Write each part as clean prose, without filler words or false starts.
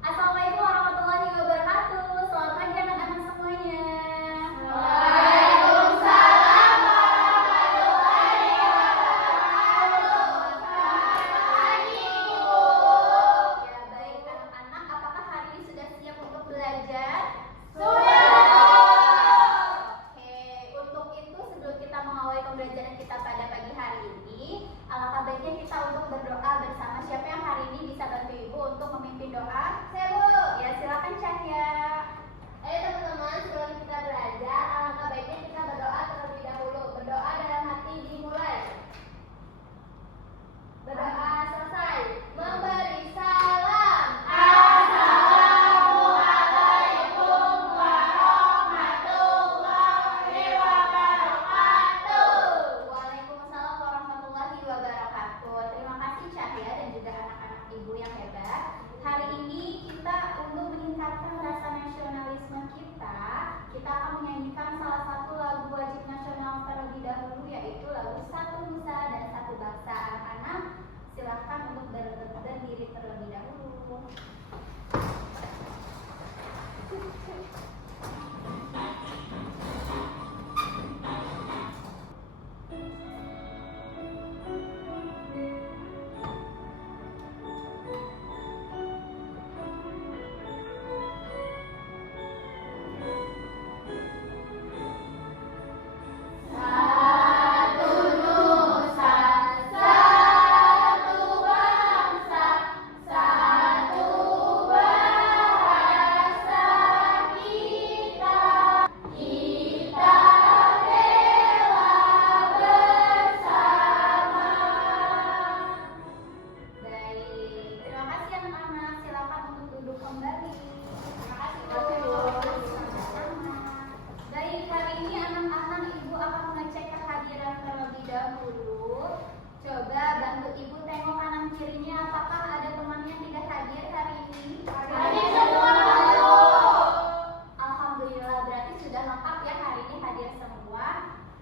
Assalamualaikum warahmatullahi wabarakatuh. Selamat pagi anak-anak semuanya. Waalaikumsalam warahmatullahi wabarakatuh. Selamat pagi, Bu. Ya, baik anak-anak, apakah hari ini sudah siap untuk belajar? Oke, untuk itu sebelum kita mengawali pembelajaran kita pada pagi hari ini, alangkah baiknya kita untuk berdoa bersama. Siapa yang hari ini bisa bantu Ibu untuk memimpin doa? Saya, Bu. Ya, silakan Cahya. Ayo teman-teman, sebelum kita belajar, alangkah baiknya kita berdoa terlebih dahulu. Berdoa dalam hati dimulai. Berdoa selesai. Memberi salam. Assalamualaikum warahmatullahi wabarakatuh. Waalaikumsalam warahmatullahi wabarakatuh. Terima kasih Cahya dan juga anak-anak Ibu yang hebat. Hari ini kita untuk meningkatkan rasa nasionalisme kita akan menyanyikan salah satu lagu wajib nasional terlebih dahulu, yaitu lagu Satu Nusa dan Satu Bangsa. Anak-anak, silahkan untuk berdiri terlebih dahulu. Satu nusa, satu bangsa, satu bahasa kita. Kita bela bersama. Baik, terima kasih anak-anak. Silakan untuk duduk kembali. Terima kasih, Bu. Sama-sama. Baik, hari ini anak-anak Ibu akan mengecek kehadiran terlebih dahulu. Coba bantu Ibu tengok kanan kirinya, apakah ada teman yang tidak hadir hari ini? Hadir semua, Bu. Alhamdulillah, berarti sudah lengkap ya, hari ini hadir semua.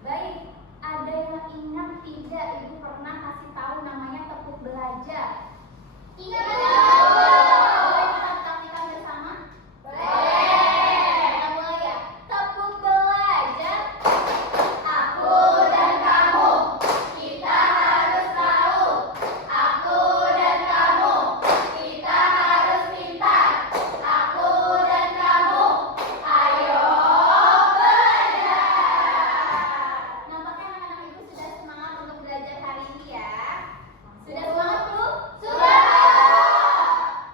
Baik, ada yang ingat tidak Ibu pernah kasih tahu namanya tepuk belajar? Ingat, Boleh kita saksikan bersama? Boleh. Kita mulai ya. Tepuk belajar. Aku dan kamu, kita harus tahu. Aku dan kamu, kita harus pintar. Aku dan kamu, ayo belajar. Nampaknya anak-anak Ibu sudah semangat untuk belajar hari ini ya. Sudah semangat belum? Sudah.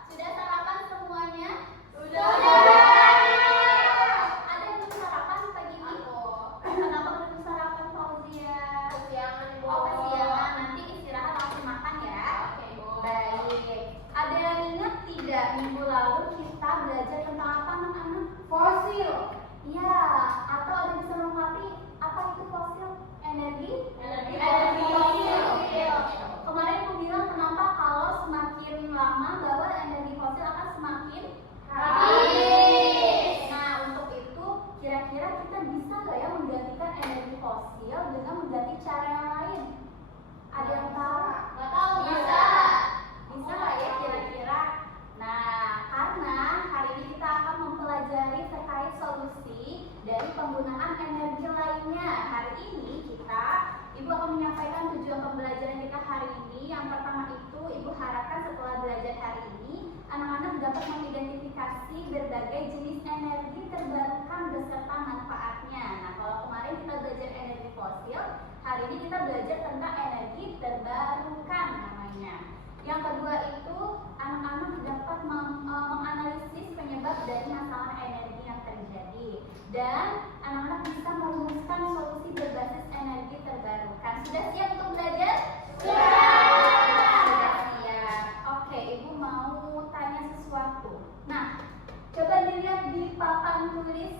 Sudah sarapan semuanya? Sudah. Ada yang belum sarapan pagi ini? Kenapa belum sarapan Fauzia? Kesiangan, Bu. Oh, kesiangan. Nanti istirahat langsung makan ya. Oke, Bu. Baik. Ada yang ingat tidak minggu lalu kita belajar tentang apa anak-anak? Fosil. Iya, atau ada yang bisa melengkapi apa itu fosil? Energi? Energi fosil. Kemarin aku bilang kenapa kalau semakin lama bahwa energi fosil akan semakin Habis. Nah, untuk itu kira-kira kita bisa nggak ya menggantikan energi fosil dengan mengganti cara yang lain? Ada yang tahu? Nggak tahu. Bisa. Bisa nggak ya kira-kira? Nah, karena hari ini kita akan mempelajari terkait solusi dari penggunaan energi lainnya. Hari ini Ibu akan menyampaikan tujuan pembelajaran kita hari ini. Yang pertama itu, Ibu harapkan setelah belajar hari ini, anak-anak dapat mengidentifikasi berbagai jenis energi terbarukan beserta manfaatnya. Nah, kalau kemarin kita belajar energi fosil, hari ini kita belajar tentang energi terbarukan namanya. Yang kedua itu, anak-anak dapat menganalisis penyebab dari masalah energi yang terjadi. Dan anak-anak bisa merumuskan solusi berbasis energi terbarukan. Sudah siap untuk belajar? Sudah siap. Oke, Ibu mau tanya sesuatu. Nah, coba dilihat di papan tulis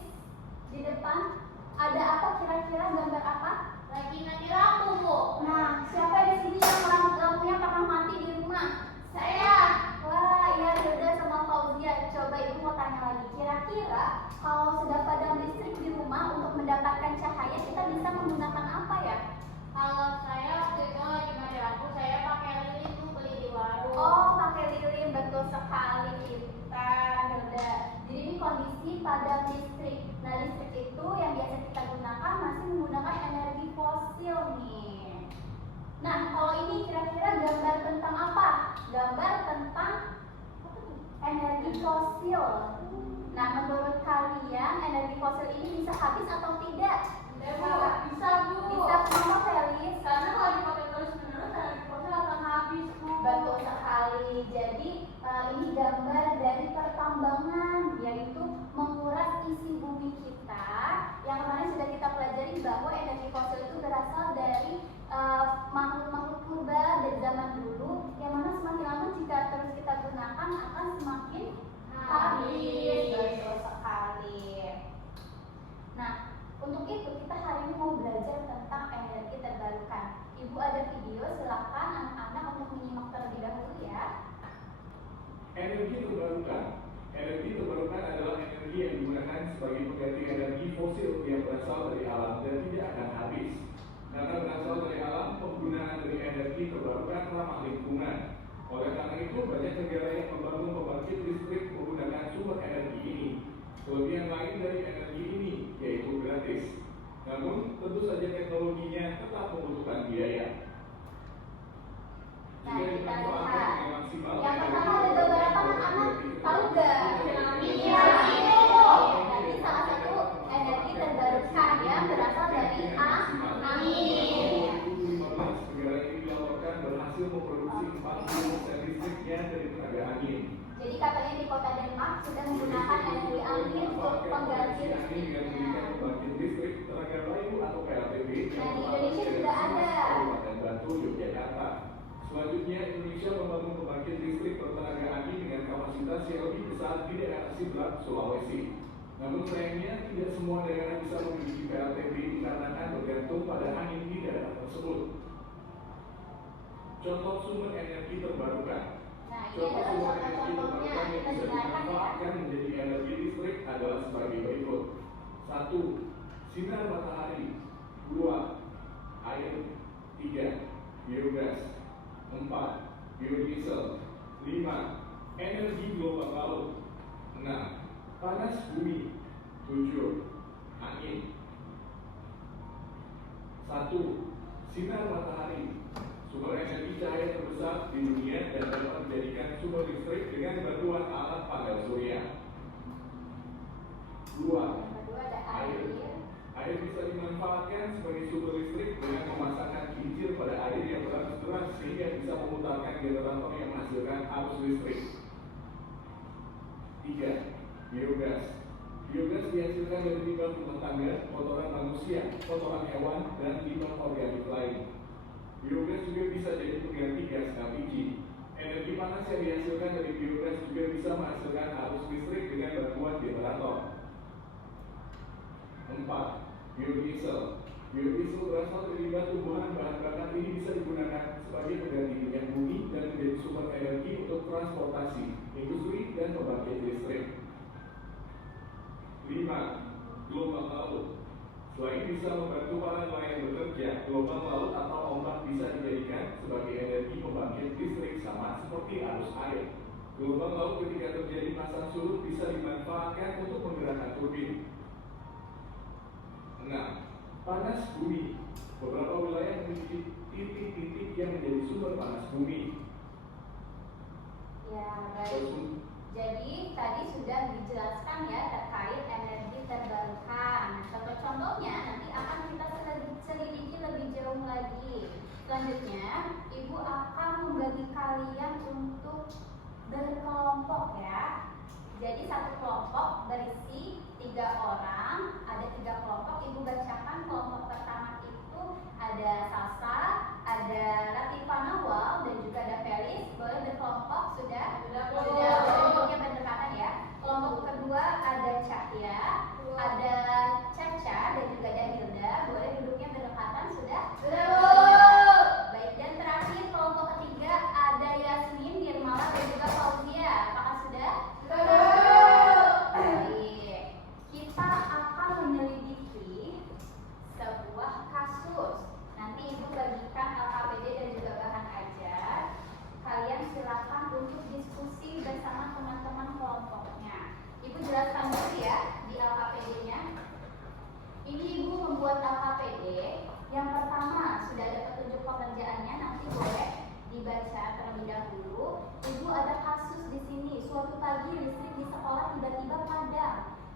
di depan. Ada apa kira-kira, gambar apa? Lagi mati lampu, Bu. Nah, siapa di sini yang lampunya pernah mati di rumah? Saya. Wah, iya Hilda sama Fauzia. Coba Ibu mau tanya lagi. Kira-kira kalau sudah padam listrik di rumah untuk mendapatkan cahaya, kita bisa menggunakan apa ya? Kalau saya waktu itu lagi mati lampu, saya pakai lilin, Bu, beli di warung. Oh, pakai lilin, betul sekali kita. padam listrik. Nah, listrik itu yang biasa kita gunakan masih menggunakan energi fosil nih. Nah, kalau ini kira-kira gambar tentang apa? Gambar tentang energi fosil. Nah, menurut kalian energi fosil ini bisa habis atau tidak? Bisa, Bu. Bisa, kenapa Felis? Karena kalau dipakai terus-menerus energi fosil akan habis, Bu. Betul sekali. Jadi ini gambar dari pertambangan, yaitu menguras isi bumi kita. Yang kemarin sudah kita pelajari bahwa energi fosil itu berasal dari makhluk-makhluk purba dari zaman dulu, yang mana semakin lama jika terus kita gunakan akan semakin habis. Betul sekali. Nah, untuk itu kita hari ini mau belajar tentang energi terbarukan. Ibu ada video, silakan anak-anak untuk menyimak terlebih dahulu ya. Energi terbarukan. Energi terbarukan adalah energi yang digunakan sebagai pengganti energi fosil yang berasal dari alam dan tidak akan habis. Karena berasal dari alam, penggunaan dari energi terbarukan ramah lingkungan. Oleh karena itu, banyak negara yang membangun pembangkit listrik menggunakan sumber energi ini. Kelebihan lain dari energi ini yaitu gratis. Namun, tentu saja teknologinya tetap membutuhkan biaya. Nah, Jika kita dimanfaatkan lihat. dengan maksimal, Yang energi pertama ada beberapa anak-anak, tahu nggak? Iya. Tadi salah satu energi terbarukan yang berasal dari angin. 2015, negara ini dilaporkan berhasil memproduksi 40% listriknya dari tenaga angin. Jadi katanya di kota Denmark sudah menggunakan energi angin untuk pengganti angin dengan listriknya. mendirikan pembangkit listrik tenaga bayu atau PLTB Nah, di Indonesia juga ada. Kabupaten Batu, Yogyakarta. Selanjutnya, Indonesia membangun pembangkit listrik bertenaga angin dengan kapasitas yang lebih besar di daerah Sidrap, Sulawesi. Namun sayangnya, tidak semua daerah bisa memiliki PLTB dikarenakan bergantung pada angin di daerah tersebut. Contoh sumber energi terbarukan. Nah, ini Contoh adalah sumber energi contoh-contohnya terbarukan yang kita bisa dengarkan ya. dimanfaatkan menjadi energi listrik adalah sebagai berikut. 1. Sinar matahari. 2. Air. 3. Biogas. 4. Biodiesel. 5. Energi gelombang laut. 6. Panas bumi. 7. Angin. 1. Sinar matahari. Sumber energi cahaya terbesar di dunia dan dapat dijadikan sumber listrik dengan bantuan alat panel surya. 2. Yang kedua ada Air. air. Air bisa dimanfaatkan sebagai sumber listrik dengan memasangkan kincir pada air yang berarus deras sehingga bisa memutarkan generator yang menghasilkan arus listrik. 3. Biogas. Biogas dihasilkan dari limbah rumah tangga, kotoran manusia, kotoran hewan, dan limbah organik lain. Biogas juga bisa jadi pengganti gas LPG. Energi panas yang dihasilkan dari biogas juga bisa menghasilkan arus listrik dengan bantuan generator. 4. Biodiesel. Biodiesel berasal dari limbah tumbuhan. Bahan bakar ini bisa digunakan sebagai pengganti minyak bumi dan menjadi sumber energi untuk transportasi, industri, dan pembangkit listrik. 5. Gelombang laut. Selain bisa membantu para nelayan bekerja, gelombang laut atau ombak bisa dijadikan sebagai energi pembangkit listrik sama seperti arus air. Gelombang laut ketika terjadi pasang surut bisa dimanfaatkan untuk menggerakkan turbin. 6. Panas bumi. Beberapa wilayah memiliki titik-titik yang menjadi sumber panas bumi. Ya, baik. Jadi tadi sudah dijelaskan ya terkait energi terbarukan. Contoh-contohnya nanti akan kita selidiki lebih jauh lagi. Selanjutnya, Ibu akan membagi kalian untuk berkelompok ya. Jadi satu kelompok berisi 3 orang, ada 3 kelompok. Ibu bacakan kelompok pertama itu ada Sasa, ada Latifah Nawal, dan juga ada Felis. Boleh berkelompok sudah? Sudah duduknya berdekatan ya. Kelompok kedua ada Cahya, ada Caca, dan juga ada Hilda. Boleh duduknya berdekatan sudah? Sudah, Bu. Baik, dan terakhir kelompok ketiga ada Yasmin, Nirmala, dan juga Fauzia. Apakah sudah? Baik, kita akan menyelidiki sebuah kasus. Nanti Ibu bagikan LKPD dan juga bahan ajar. Kalian silakan untuk diskusi bersama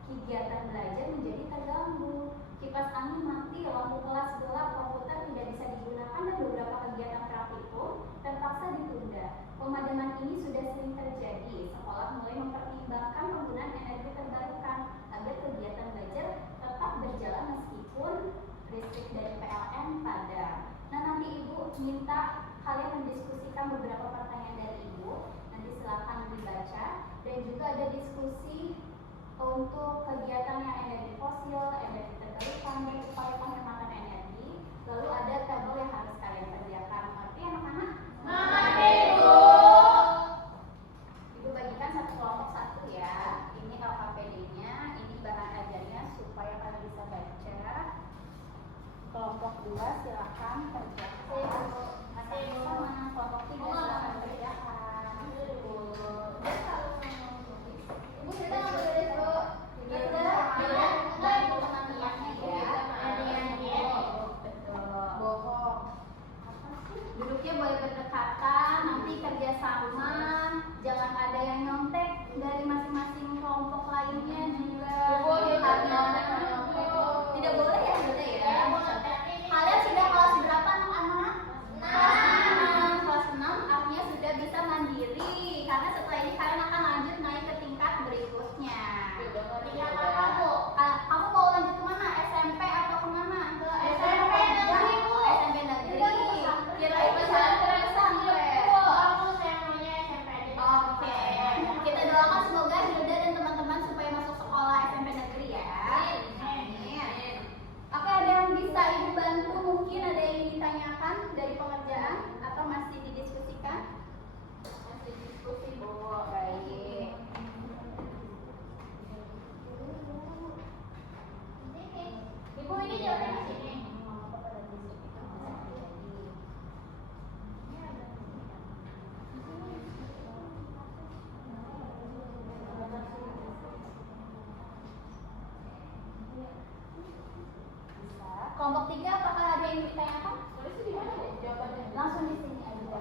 kegiatan belajar menjadi terganggu. Kipas angin mati, lampu kelas gelap, komputer tidak bisa digunakan, dan beberapa kegiatan praktikum terpaksa ditunda. Pemadaman ini sudah sering terjadi. Sekolah mulai mempertimbangkan penggunaan energi terbarukan agar kegiatan belajar tetap berjalan meskipun listrik dari PLN padam. Nah, nanti Ibu minta kalian mendiskusikan beberapa pertanyaan dari Ibu. Nanti silakan dibaca, dan juga ada diskusi untuk kegiatan yang energi fosil, energi terbarukan, dan upaya penghematan energi. Lalu ada tabel yang harus kalian kerjakan. Ngerti anak-anak? Mengerti, Bu. Ibu bagikan satu kelompok satu ya. Ini LKPD-nya, ini bahan ajarnya supaya kalian bisa baca. Kelompok 2 silakan kerjakan. Sama kelompok 3 silakan kerjakan. Ibu kita nggak boleh, Bu. Ya udah, dari pengertiannya ya. Betul. Bohong. Duduknya boleh berdekatan, nanti kerjasama, jangan ada yang nyontek dari masing-masing kelompok lainnya juga. Ibu, Karena tidak boleh ya, sudah ya. Kalian sudah kelas berapa anak-anak? Kelas 6 artinya sudah bisa mandiri, karena setelah ini kalian akan lanjut naik ke tingkat berikutnya. Kamu mau lanjut kemana? SMP atau kemana? SMP negeri, Bu. SMP negeri. Kirain pesantren. Oke, kita doakan semoga Hilda dan teman-teman supaya masuk sekolah SMP negeri ya. Amin. Oke, ada yang bisa Ibu bantu? Mungkin ada yang ditanyakan dari pengerjaan atau masih didiskusikan? Masih diskusi, Bu. Baik. Ibu ini jawabannya di sini. Kelompok 3 apakah ada yang ditanyakan? Tulisnya di mana, Bu? Jawabannya. Langsung di sini aja.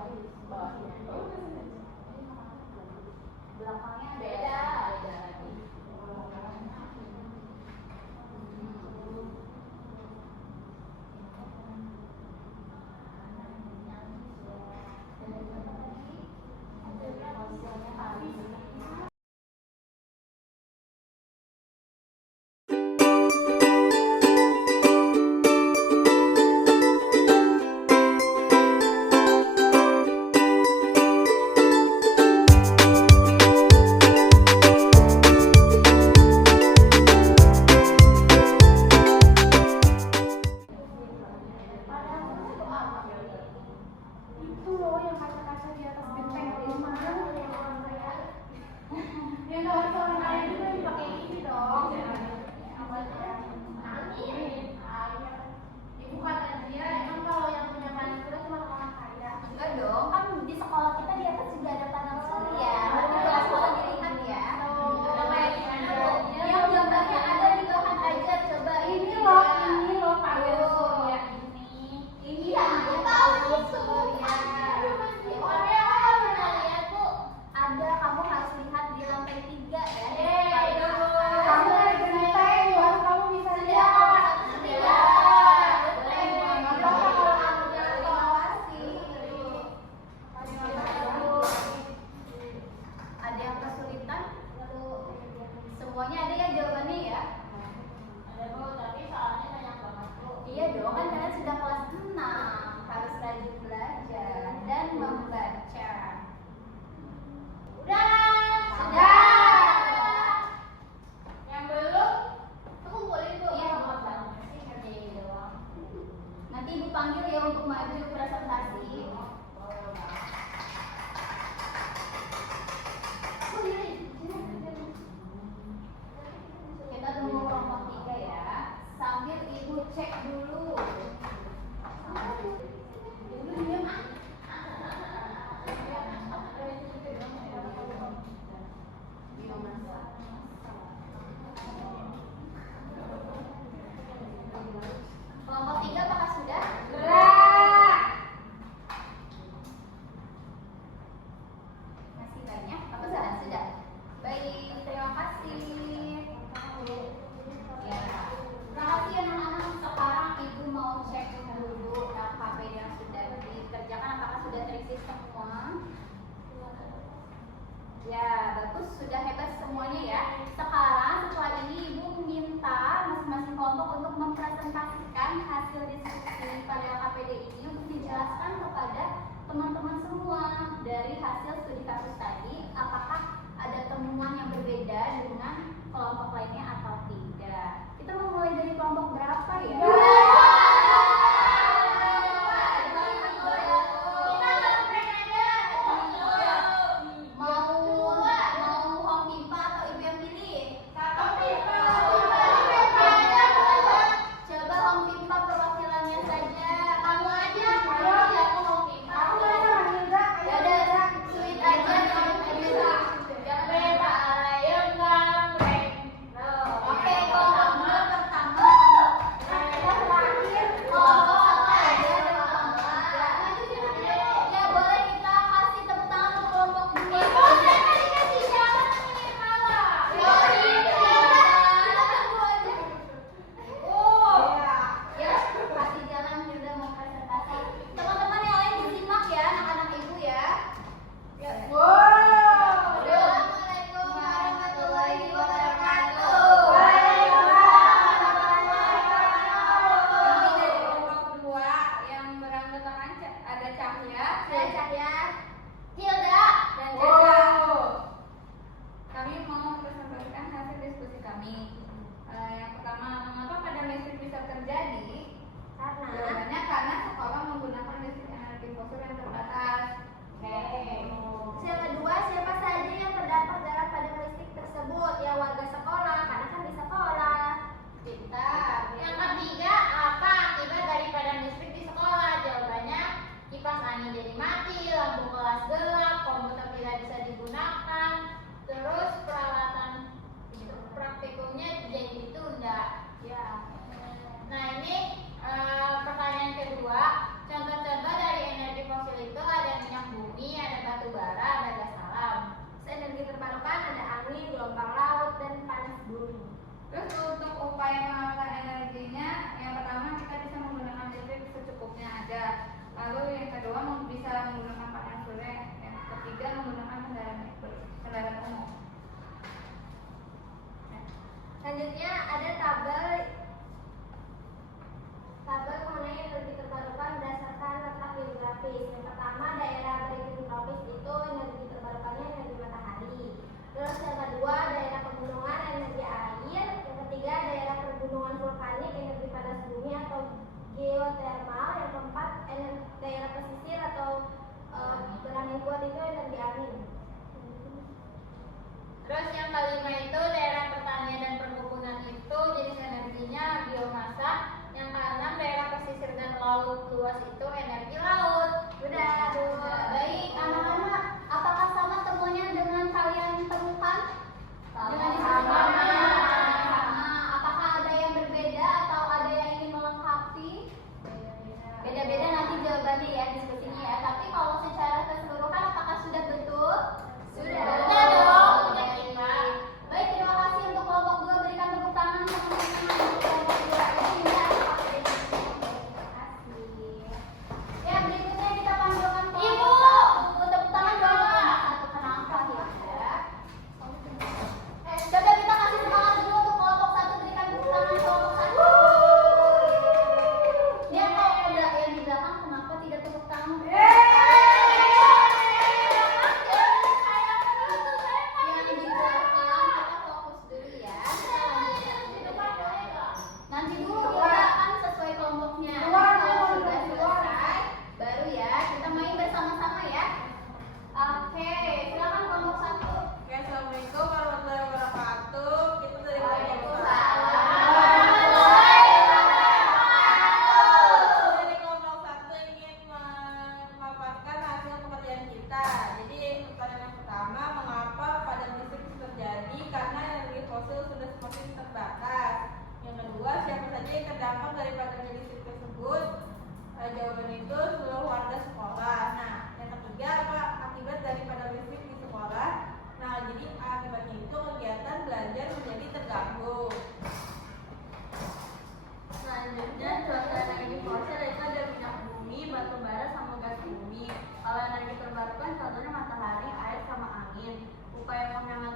Belakangnya Beda. lagi. Itu loh yang kaca-kaca di atas genteng rumah. Yang kawan-kawan kalian juga dipakai ini dong. Ibu kata dia, emang kalau yang punya panel surya cuma orang kaya. Enggak dong, kan di sekolah kita di atas juga ada panel surya. Nanti kelas sekolah dilihat ya. Yang gambarnya ada di bahan ajar, coba ini loh panel surya ini. Ini Aku tahu itu. ada, kamu harus lihat di lantai 3 ya. Kamu ada genteng, baru kamu bisa lihat. Ada yang kesulitan? Semuanya ada ya jawabannya ya? Ada, Bu, tapi soalnya banyak banget, Bu. Iya dong, kan kalian sudah kelas 6, harus rajin belajar dan membaca. Sudah. Yang belum, aku kumpulin, Bu. Iya, doang. Nanti Ibu panggil ya untuk maju presentasi. Kita tunggu kelompok 3 ya. Sambil Ibu cek dulu. Kelompok 3 apakah sudah? Masih banyak? Apa sudah? Sudah. Baik, terima kasih. Bagus, sudah hebat semuanya ya. Sekarang setelah ini Ibu minta masing-masing kelompok untuk mempresentasikan hasil diskusi pada LKPD ini untuk dijelaskan kepada teman-teman semua dari hasil studi kasus tadi. Apakah ada temuan yang berbeda dengan kelompok lainnya atau tidak? Kita mau mulai dari kelompok berapa ya? Selanjutnya ada tabel mengenai energi terbarukan berdasarkan letak geografis. Yang pertama, daerah beriklim tropis itu energi terbarukannya energi matahari. Terus yang kedua, daerah pegunungan energi air. Yang ketiga, daerah pergunungan vulkanik energi panas bumi atau geotermal. Yang keempat, daerah pesisir atau berangin kuat itu energi angin. Terus yang kelima itu daerah pertanian dan perkebunan itu jenis energinya biomasa. Yang keenam daerah pesisir dan laut luas itu energi laut. Udah. Baik, anak-anak, apakah sama temuannya dengan kalian temukan? Dengan Sama. Apakah ada yang berbeda atau ada yang ingin melengkapi? Beda-beda nanti jawabannya ya diskusinya ya. Tapi kalau secara keseluruhan apakah sudah betul? Sudah. Sudah dong. Baik, terima kasih untuk kelompok 2. Berikan tepuk tangan teman-teman untuk kelompok 2. Ini ya. Terima kasih. Ya, berikutnya kita panggilkan kelompok 1. Tepuk tangan dong untuk kelompok 1. Kenapa ya? Coba kita kasih semangat dulu untuk kelompok 1. Berikan tepuk tangan kelompok 1. Dia kok ada yang di belakang, kenapa tidak tepuk tangan? Yang di belakang kita fokus dulu ya. Nanti dulu kita akan sesuai kelompoknya. Kalau sudah selesai, baru ya kita main bersama-sama ya. Oke, silakan kelompok 1. Oke, assalamualaikum warahmatullahi wabarakatuh. Kita dari kelompok Dari kelompok 1 ingin memaparkan hasil pekerjaan kita. Jadi pertanyaan yang pertama, mengapa padam listrik bisa terjadi? Karena energi fosil sudah semakin terbatas. Yang kedua, siapa saja yang terdampak dari padamnya listrik tersebut? Jawaban itu seluruh warga sekolah. Nah, yang ketiga, apa akibat dari padam listrik di sekolah? Nah, jadi akibatnya itu kegiatan belajar menjadi terganggu. Selanjutnya cuaca energi fosil itu ada minyak bumi, batu bara, sama gas bumi. Kalau energi terbarukan contohnya matahari, air, sama angin. Upaya penghemat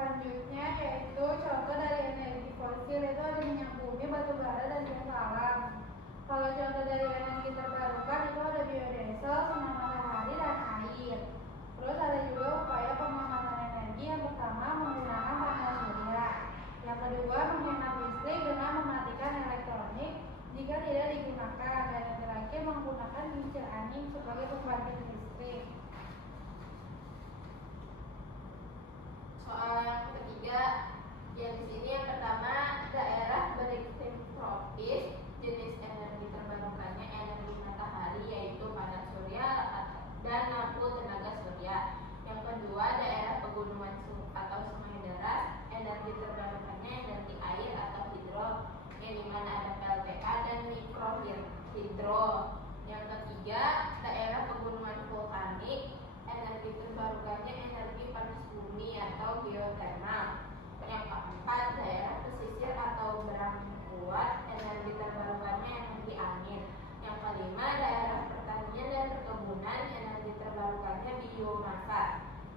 selanjutnya yaitu contoh dari energi fosil itu ada minyak bumi, batu bara, dan gas alam. Kalau contoh dari energi terbarukan itu ada biodiesel, sinar matahari, dan air. Terus ada juga upaya pengamatan energi yang pertama menggunakan panel surya. Yang kedua menghemat listrik dengan mematikan elektronik jika tidak digunakan. Dan yang terakhir menggunakan kincir angin sebagai pembangkit listrik. Soal yang ketiga, yang di sini yang pertama daerah beriklim tropis, jenis energi terbarukannya energi matahari yaitu panas surya dan lampu tenaga surya. Yang kedua daerah pegunungan atau sungai deras, energi terbarukannya energi air atau hidro, yang dimana ada PLTA dan mikrohidro. Yang ketiga daerah pegunungan vulkanik, energi terbarukannya energi panas bumi atau geotermal. Yang keempat daerah pesisir atau berangin kuat, energi terbarukannya energi angin. Yang kelima daerah pertanian dan perkebunan, energi terbarukannya biomasa.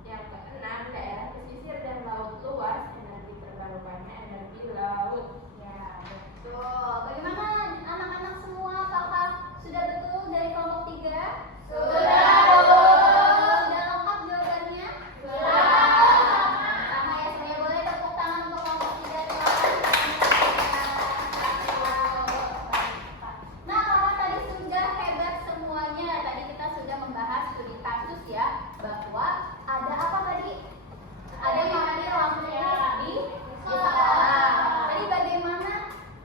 Yang keenam daerah pesisir dan laut luas, energi terbarukannya energi laut. Ya, betul. Bagaimana anak-anak semua? Apakah sudah betul dari kelompok 3? Sudah, Bu. Sudah lengkap jawabannya? Sama ya, saya boleh tepuk tangan untuk kelompok 3. Terima kasih. Nah, karena tadi sudah hebat semuanya, tadi kita sudah membahas studi kasus ya, bahwa ada apa tadi? Ada mati lampu di sekolah. Tadi bagaimana?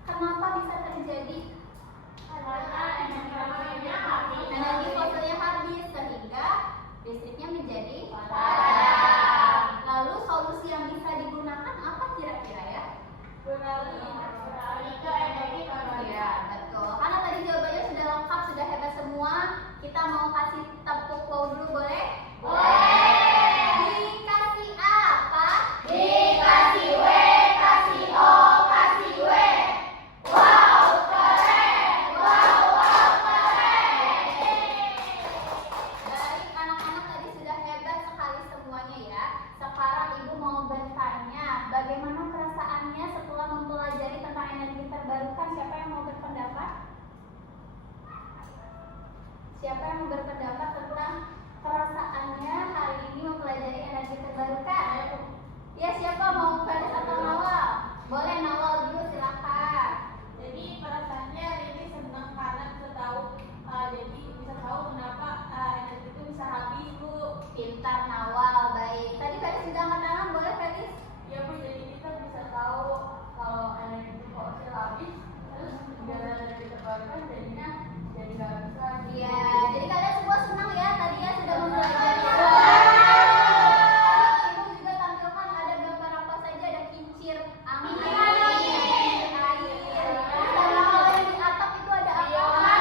Kenapa bisa terjadi? Energi fosilnya habis sehingga listriknya menjadi padam. Lalu solusi yang bisa digunakan apa kira-kira ya? Beralih ke energi terbarukan. Ya, betul. Karena tadi jawabannya sudah lengkap, sudah hebat semua. Kita mau kasih tepuk wow dulu boleh? Dikasih apa? Dikasih W, kasih O, kasih W. Wow, keren. Wow, wow, keren. Baik, anak-anak tadi sudah hebat sekali semuanya ya. Sekarang Ibu mau bertanya, bagaimana perasaannya setelah mempelajari tentang energi terbarukan? Siapa yang mau berpendapat? Siapa yang mau berpendapat tentang perasaannya hari ini mempelajari energi terbarukan? Ya, siapa mau Faris atau Nawal? Boleh Nawal dulu, silakan. Jadi perasaannya hari ini senang karena bisa tahu, jadi bisa tahu kenapa energi itu bisa habis, Bu. Pintar Nawal, baik. Tadi Faris sudah angkat tangan, boleh Faris? Ya Bu, jadi kita bisa tahu kalau energi fosil habis, terus gara energi terbarukan jadinya jadi nggak bisa. Iya, jadi kalian semua senang ya tadi ya sudah mempelajari. Ibu juga tampilkan ada gambar apa saja, ada kincir angin, air. Terus kalau yang di atap itu ada apa?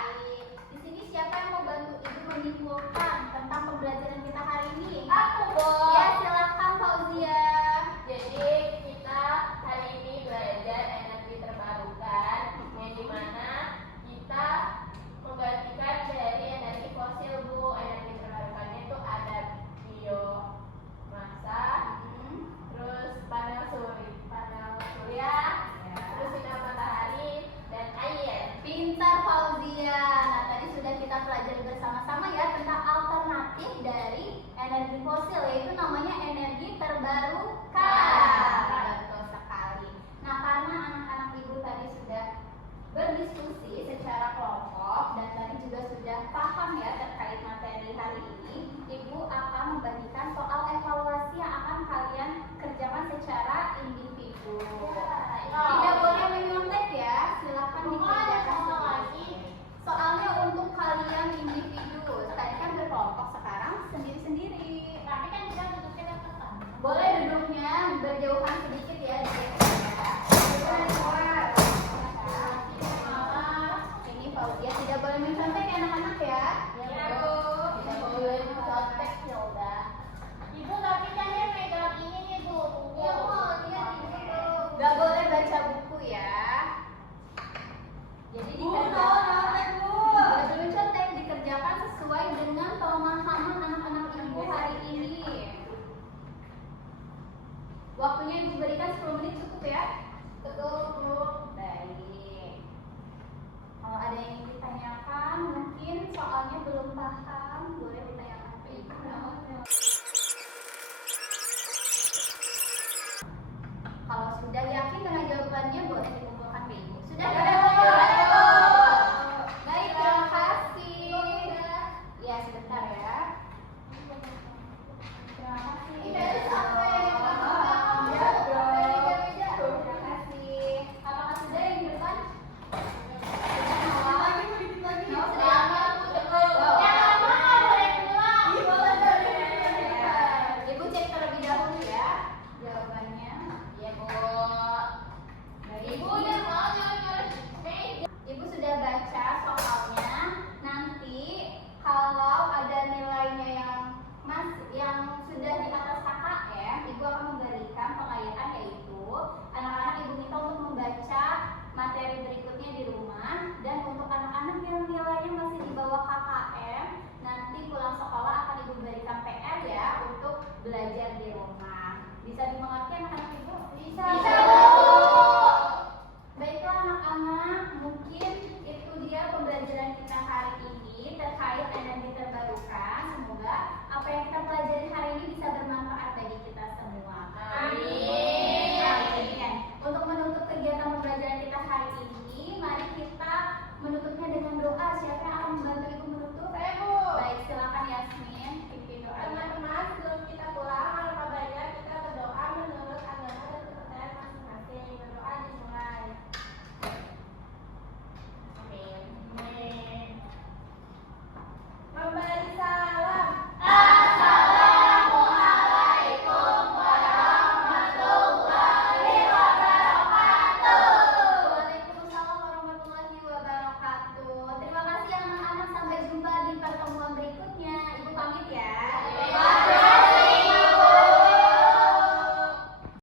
Baik. Di sini siapa yang mau bantu Ibu menyimpulkan tentang pembelajaran kita hari ini? Aku, Bu. Ya, silakan Fauzia. Jadi kita hari ini belajar energi terbarukan, yang dimana kita menggantikan dari energi fosil, Bu. Energi terbarukannya itu ada biomasa, terus panel surya, terus sinar matahari dan air. Pintar Fauzia. Nah, tadi sudah kita pelajari bersama-sama ya tentang alternatif dari energi fosil, yaitu namanya energi terbarukan. Betul sekali. Nah, karena anak-anak Ibu tadi sudah berdiskusi secara kelompok dan tadi juga sudah paham ya terkait materi hari ini, Ibu akan membagikan soal evaluasi yang akan kalian kerjakan secara individu. Tidak boleh menyontek ya, silakan dikerjakan lagi. Soalnya untuk kalian individu, tadi kan berkelompok, sekarang sendiri-sendiri. Tapi kan kita duduknya deketan. Boleh duduknya dan